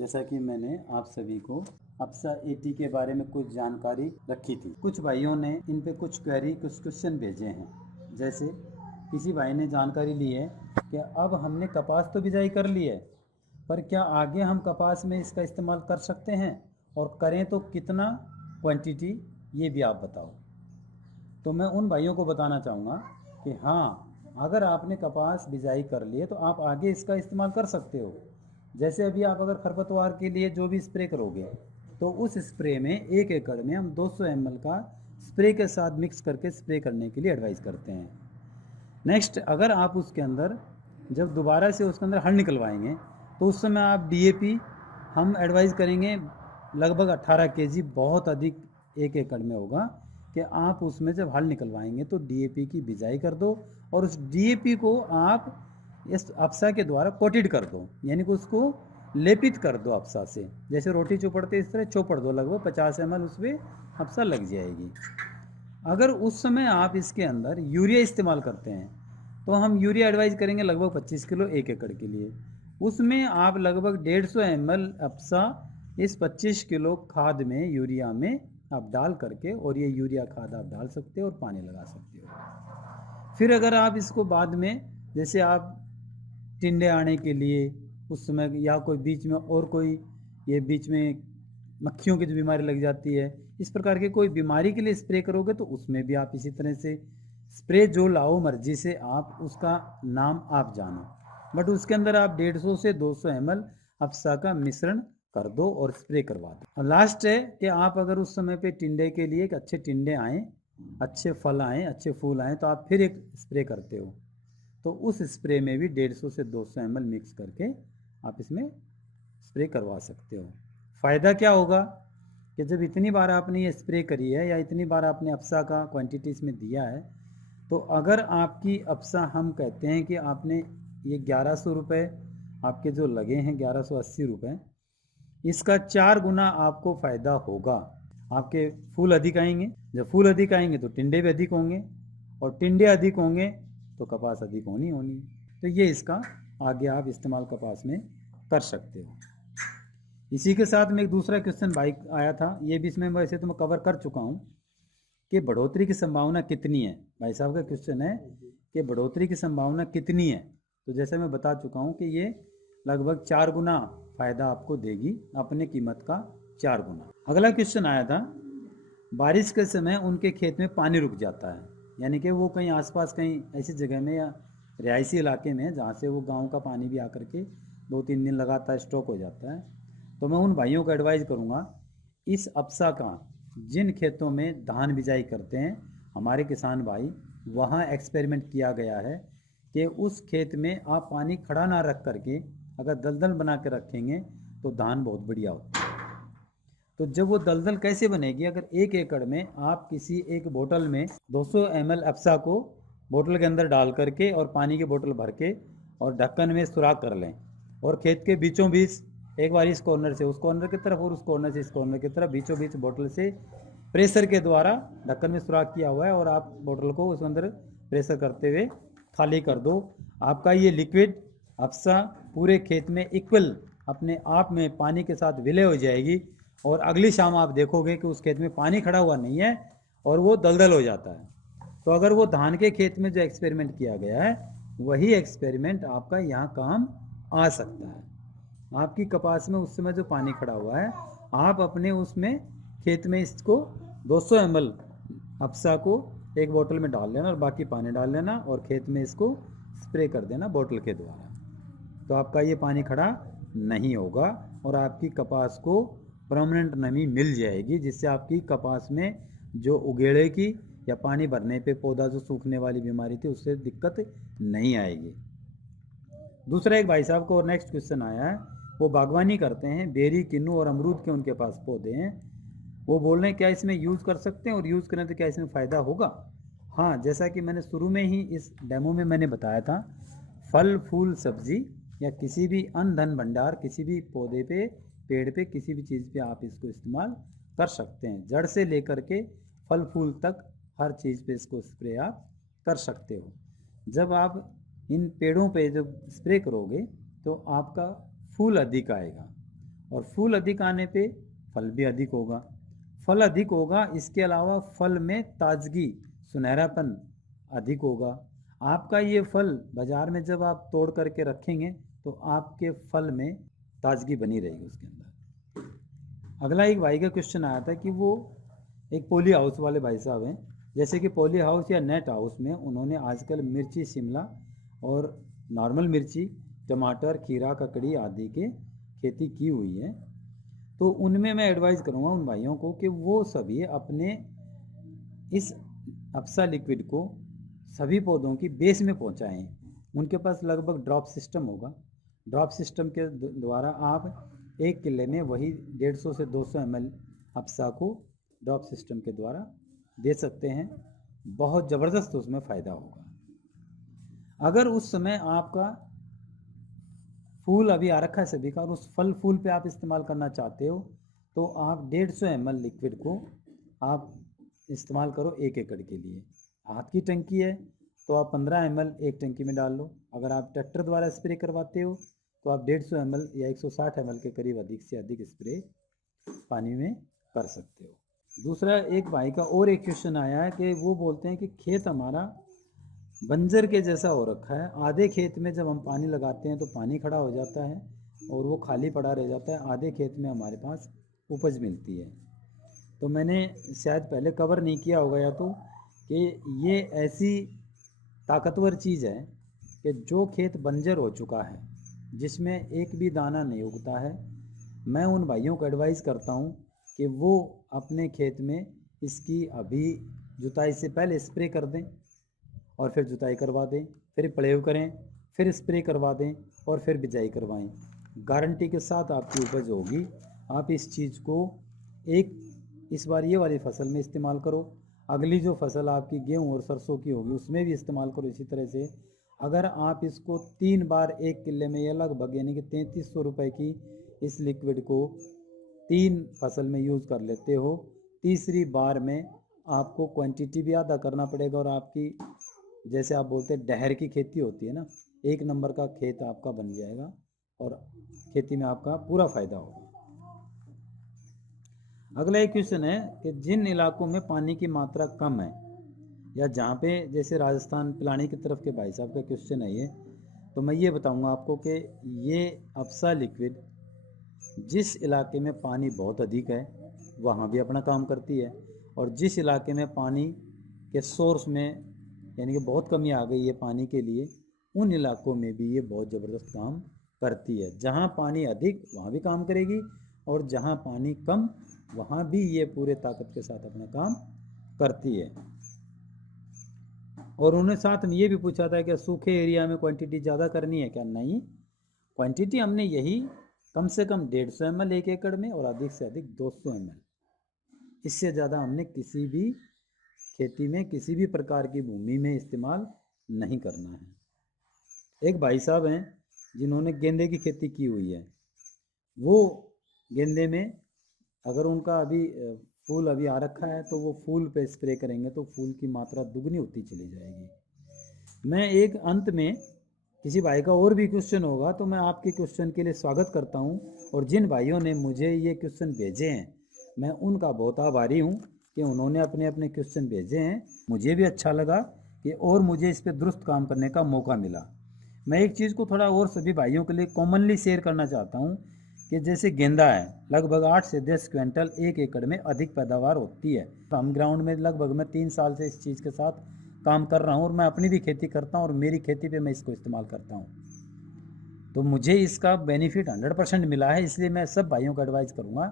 जैसा कि मैंने आप सभी को अप्सा 80 के बारे में कुछ जानकारी रखी थी। कुछ भाइयों ने इन पे कुछ क्वेश्चन भेजे हैं। जैसे किसी भाई ने जानकारी ली है कि अब हमने कपास तो बिजाई कर ली है, पर क्या आगे हम कपास में इसका इस्तेमाल कर सकते हैं, और करें तो कितना क्वांटिटी, ये भी आप बताओ। तो मैं उन भाइयों को बताना चाहूँगा कि हाँ, अगर आपने कपास बिजाई कर लिए तो आप आगे इसका इस्तेमाल कर सकते हो। जैसे अभी आप अगर खरपतवार के लिए जो भी स्प्रे करोगे, तो उस स्प्रे में 1 एकड़ में हम 200 ml का स्प्रे के साथ मिक्स करके स्प्रे करने के लिए एडवाइस करते हैं। नेक्स्ट, अगर आप उसके अंदर जब दोबारा से उसके अंदर हल निकलवाएंगे, तो उस समय आप DAP हम एडवाइस करेंगे लगभग 18 kg, बहुत अधिक 1 एकड़ में होगा, कि आप उसमें जब हल निकलवाएंगे तो DAP की बिजाई कर दो, और उस DAP को आप इस अप्सा के द्वारा कोटेड कर दो, यानी कि उसको लेपित कर दो अप्सा से। जैसे रोटी चोपड़ते इस तरह चोपड़ दो, लगभग 50 ml उसमें अप्सा लग जाएगी। अगर उस समय आप इसके अंदर यूरिया इस्तेमाल करते हैं, तो हम यूरिया एडवाइज करेंगे लगभग 25 किलो 1 एकड़ के लिए। उसमें आप लगभग 150 ml अप्सा इस 25 किलो खाद में, यूरिया में आप डाल करके, और ये यूरिया खाद आप डाल सकते हो और पानी लगा सकते हो। फिर अगर आप इसको बाद में, जैसे आप टिंडे आने के लिए उस समय, या कोई बीच में और कोई, ये बीच में मक्खियों की जो बीमारी लग जाती है, इस प्रकार के कोई बीमारी के लिए स्प्रे करोगे, तो उसमें भी आप इसी तरह से स्प्रे जो लाओ मर्जी से, आप उसका नाम आप जानो, बट उसके अंदर आप 150 से 200 ml अप्सा का मिश्रण कर दो और स्प्रे करवा दो। और लास्ट है कि आप अगर उस समय पे टिंडे के लिए एक अच्छे टिंडे आएँ, अच्छे फल आएँ, अच्छे फूल आएँ, तो आप फिर एक स्प्रे करते हो, तो उस स्प्रे में भी 150 से 200 ml मिक्स करके आप इसमें स्प्रे करवा सकते हो। फ़ायदा क्या होगा कि जब इतनी बार आपने ये स्प्रे करी है, या इतनी बार आपने अप्सा का क्वांटिटी इसमें दिया है, तो अगर आपकी अप्सा, हम कहते हैं कि आपने ये 1100 रुपये आपके जो लगे हैं, 1180 रुपये, इसका 4 गुना आपको फ़ायदा होगा। आपके फूल अधिक आएंगे, जब फूल अधिक आएंगे तो टिंडे भी अधिक होंगे, और टिंडे अधिक होंगे तो कपास अधिक होनी होनी। तो ये इसका आगे आप इस्तेमाल कपास में कर सकते हो। इसी के साथ में एक दूसरा क्वेश्चन भाई आया था, ये भी इसमें वैसे तो मैं कवर कर चुका हूँ, कि बढ़ोतरी की संभावना कितनी है। भाई साहब का क्वेश्चन है कि बढ़ोतरी की संभावना कितनी है। तो जैसे मैं बता चुका हूँ कि ये लगभग 4 गुना फ़ायदा आपको देगी, अपने कीमत का 4 गुना। अगला क्वेश्चन आया था, बारिश के समय उनके खेत में पानी रुक जाता है, यानी कि वो कहीं आसपास कहीं ऐसी जगह में, या रिहायशी इलाके में, जहाँ से वो गांव का पानी भी आकर के 2-3 दिन लगातार स्टॉक हो जाता है। तो मैं उन भाइयों को एडवाइस करूँगा, इस अप्सा का जिन खेतों में धान बिजाई करते हैं हमारे किसान भाई, वहाँ एक्सपेरिमेंट किया गया है कि उस खेत में आप पानी खड़ा ना रख करके अगर दलदल बना के रखेंगे, तो धान बहुत बढ़िया होता है। तो जब वो दलदल कैसे बनेगी, अगर 1 एकड़ में आप किसी एक बोतल में 200 ml अप्सा को बोतल के अंदर डाल करके, और पानी की बोतल भर के, और ढक्कन में सुराख कर लें, और खेत के बीचों बीच एक बार इस कॉर्नर से उस कॉर्नर की तरफ, और उस कॉर्नर से इस कॉर्नर की तरफ, बीचों बीच बोतल से प्रेशर के द्वारा ढक्कन में सुराख किया हुआ है, और आप बोतल को उस अंदर प्रेशर करते हुए खाली कर दो। आपका ये लिक्विड अप्सा पूरे खेत में इक्वल अपने आप में पानी के साथ विलय हो जाएगी, और अगली शाम आप देखोगे कि उस खेत में पानी खड़ा हुआ नहीं है, और वो दलदल हो जाता है। तो अगर वो धान के खेत में जो एक्सपेरिमेंट किया गया है, वही एक्सपेरिमेंट आपका यहाँ काम आ सकता है। आपकी कपास में उस समय जो पानी खड़ा हुआ है, आप अपने उसमें खेत में इसको 200 ml अप्सा को एक बोतल में डाल लेना, और बाकी पानी डाल लेना, और खेत में इसको स्प्रे कर देना बोतल के द्वारा। तो आपका ये पानी खड़ा नहीं होगा, और आपकी कपास को परमानेंट नमी मिल जाएगी, जिससे आपकी कपास में जो उगेड़े की या पानी भरने पे पौधा जो सूखने वाली बीमारी थी, उससे दिक्कत नहीं आएगी। दूसरा एक भाई साहब को और नेक्स्ट क्वेश्चन आया है, वो बागवानी करते हैं, बेरी, किन्नू और अमरूद के उनके पास पौधे हैं। वो बोल रहे हैं क्या इसमें यूज़ कर सकते हैं, और यूज़ करें तो क्या इसमें फ़ायदा होगा। हाँ, जैसा कि मैंने शुरू में ही इस डेमो में मैंने बताया था, फल फूल सब्जी या किसी भी अन्न धन भंडार, किसी भी पौधे पे, पेड़ पे, किसी भी चीज़ पे आप इसको इस्तेमाल कर सकते हैं। जड़ से लेकर के फल फूल तक हर चीज़ पे इसको स्प्रे आप कर सकते हो। जब आप इन पेड़ों पे जब स्प्रे करोगे, तो आपका फूल अधिक आएगा, और फूल अधिक आने पे फल भी अधिक होगा। फल अधिक होगा, इसके अलावा फल में ताजगी, सुनहरापन अधिक होगा। आपका ये फल बाज़ार में जब आप तोड़ करके रखेंगे तो आपके फल में ताजगी बनी रहेगी उसके अंदर। अगला एक भाई का क्वेश्चन आया था कि वो एक पॉली हाउस वाले भाई साहब हैं, जैसे कि पॉली हाउस या नेट हाउस में उन्होंने आजकल मिर्ची, शिमला और नॉर्मल मिर्ची, टमाटर, खीरा, ककड़ी आदि के खेती की हुई है। तो उनमें मैं एडवाइस करूँगा उन भाइयों को कि वो सभी अपने इस अप्सा लिक्विड को सभी पौधों की बेस में पहुंचाएं। उनके पास लगभग ड्रॉप सिस्टम होगा। ड्रॉप सिस्टम के द्वारा आप एक किले में वही 150 से 200 ml अप्सा को ड्रॉप सिस्टम के द्वारा दे सकते हैं। बहुत ज़बरदस्त उसमें फ़ायदा होगा। अगर उस समय आपका फूल अभी आ रखा है सभी का और उस फल फूल पे आप इस्तेमाल करना चाहते हो तो आप 150 ml लिक्विड को आप इस्तेमाल करो 1 एकड़ के लिए। हाथ की टंकी है तो आप 15 ml एक टंकी में डाल लो। अगर आप ट्रैक्टर द्वारा स्प्रे करवाते हो तो आप 150 ml या 160 ml के करीब अधिक से अधिक स्प्रे पानी में कर सकते हो। दूसरा एक भाई का और एक क्वेश्चन आया है कि वो बोलते हैं कि खेत हमारा बंजर के जैसा हो रखा है। आधे खेत में जब हम पानी लगाते हैं तो पानी खड़ा हो जाता है और वो खाली पड़ा रह जाता है। आधे खेत में हमारे पास उपज मिलती है। तो मैंने शायद पहले कवर नहीं किया होगा या तो कि ये ऐसी ताकतवर चीज़ है कि जो खेत बंजर हो चुका है, जिसमें एक भी दाना नहीं उगता है, मैं उन भाइयों को एडवाइस करता हूँ कि वो अपने खेत में इसकी अभी जुताई से पहले स्प्रे कर दें और फिर जुताई करवा दें, फिर पड़ेव करें, फिर स्प्रे करवा दें और फिर बिजाई करवाएं। गारंटी के साथ आपकी उपज होगी। आप इस चीज़ को इस बार ये वाली फसल में इस्तेमाल करो, अगली जो फसल आपकी गेहूँ और सरसों की होगी उसमें भी इस्तेमाल करो। इसी तरह से अगर आप इसको 3 बार एक किले में ये लगभग यानी कि 3300 रुपये की इस लिक्विड को 3 फसल में यूज़ कर लेते हो, तीसरी बार में आपको क्वांटिटी भी आधा करना पड़ेगा और आपकी जैसे आप बोलते हैं डहर की खेती होती है ना, 1 नंबर का खेत आपका बन जाएगा और खेती में आपका पूरा फ़ायदा होगा। अगला एक क्वेश्चन है कि जिन इलाकों में पानी की मात्रा कम है या जहाँ पे जैसे राजस्थान पिलानी की तरफ के भाई साहब का क्वेश्चन है ये, तो मैं ये बताऊंगा आपको कि ये अप्सा लिक्विड जिस इलाके में पानी बहुत अधिक है वहाँ भी अपना काम करती है और जिस इलाके में पानी के सोर्स में यानी कि बहुत कमी आ गई है पानी के लिए, उन इलाकों में भी ये बहुत ज़बरदस्त काम करती है। जहाँ पानी अधिक वहाँ भी काम करेगी और जहाँ पानी कम वहाँ भी ये पूरे ताकत के साथ अपना काम करती है। और उन्होंने साथ में ये भी पूछा था कि सूखे एरिया में क्वांटिटी ज़्यादा करनी है क्या? नहीं, क्वांटिटी हमने यही कम से कम 150 ml 1 एकड़ में और अधिक से अधिक 200 ml, इससे ज़्यादा हमने किसी भी खेती में किसी भी प्रकार की भूमि में इस्तेमाल नहीं करना है। एक भाई साहब हैं जिन्होंने गेंदे की खेती की हुई है। वो गेंदे में अगर उनका अभी फूल अभी आ रखा है तो वो फूल पे स्प्रे करेंगे तो फूल की मात्रा दुगनी होती चली जाएगी। मैं एक अंत में किसी भाई का और भी क्वेश्चन होगा तो मैं आपके क्वेश्चन के लिए स्वागत करता हूं और जिन भाइयों ने मुझे ये क्वेश्चन भेजे हैं मैं उनका बहुत आभारी हूं कि उन्होंने अपने अपने क्वेश्चन भेजे हैं। मुझे भी अच्छा लगा कि और मुझे इस पर दुरुस्त काम करने का मौका मिला। मैं एक चीज़ को थोड़ा और सभी भाइयों के लिए कॉमनली शेयर करना चाहता हूँ कि जैसे गेंदा है लगभग 8 से 10 क्विंटल 1 एकड़ में अधिक पैदावार होती है। हम ग्राउंड में लगभग मैं 3 साल से इस चीज़ के साथ काम कर रहा हूँ और मैं अपनी भी खेती करता हूँ और मेरी खेती पे मैं इसको इस्तेमाल करता हूँ, तो मुझे इसका बेनिफिट 100% मिला है। इसलिए मैं सब भाइयों को एडवाइस करूँगा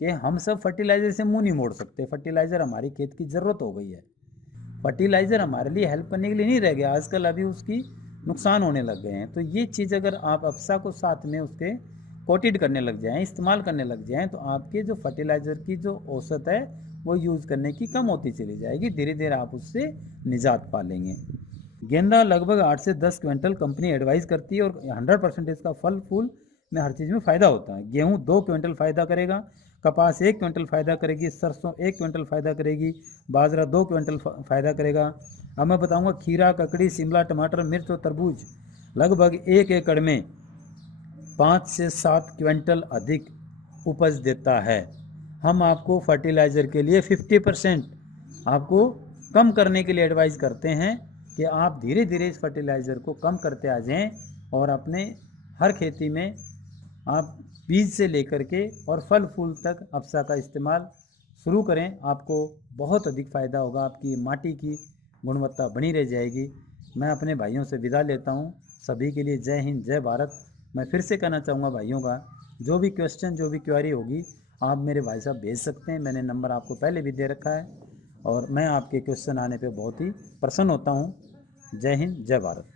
कि हम सब फर्टिलाइज़र से मुँह नहीं मोड़ सकते। फर्टिलाइज़र हमारी खेत की ज़रूरत हो गई है। फर्टिलाइज़र हमारे लिए हेल्प करने के लिए नहीं रह गया, आजकल अभी उसकी नुकसान होने लग गए हैं। तो ये चीज़ अगर आप अप्सा को साथ में उसके कोटेड करने लग जाएं, इस्तेमाल करने लग जाएं, तो आपके जो फर्टिलाइज़र की जो औसत है वो यूज़ करने की कम होती चली जाएगी। धीरे धीरे आप उससे निजात पा लेंगे। गेंदा लगभग 8 से 10 क्विंटल कंपनी एडवाइस करती है और 100% इसका फल फूल में हर चीज़ में फ़ायदा होता है। गेहूँ 2 क्विंटल फ़ायदा करेगा, कपास 1 क्विंटल फ़ायदा करेगी, सरसों 1 क्विंटल फ़ायदा करेगी, बाजरा 2 क्विंटल फ़ायदा करेगा। अब मैं बताऊंगा खीरा, ककड़ी, शिमला, टमाटर, मिर्च और तरबूज लगभग 1 एकड़ में 5 से 7 क्विंटल अधिक उपज देता है। हम आपको फर्टिलाइज़र के लिए 50% आपको कम करने के लिए एडवाइस करते हैं कि आप धीरे धीरे इस फर्टिलाइज़र को कम करते आ जाएं और अपने हर खेती में आप बीज से लेकर के और फल फूल तक अप्सा का इस्तेमाल शुरू करें। आपको बहुत अधिक फ़ायदा होगा, आपकी माटी की गुणवत्ता बनी रह जाएगी। मैं अपने भाइयों से विदा लेता हूँ। सभी के लिए जय हिंद, जय भारत। मैं फिर से कहना चाहूँगा भाइयों का, जो भी क्वेश्चन, जो भी क्वेरी होगी आप मेरे भाई साहब भेज सकते हैं। मैंने नंबर आपको पहले भी दे रखा है और मैं आपके क्वेश्चन आने पे बहुत ही प्रसन्न होता हूँ। जय हिंद, जय भारत।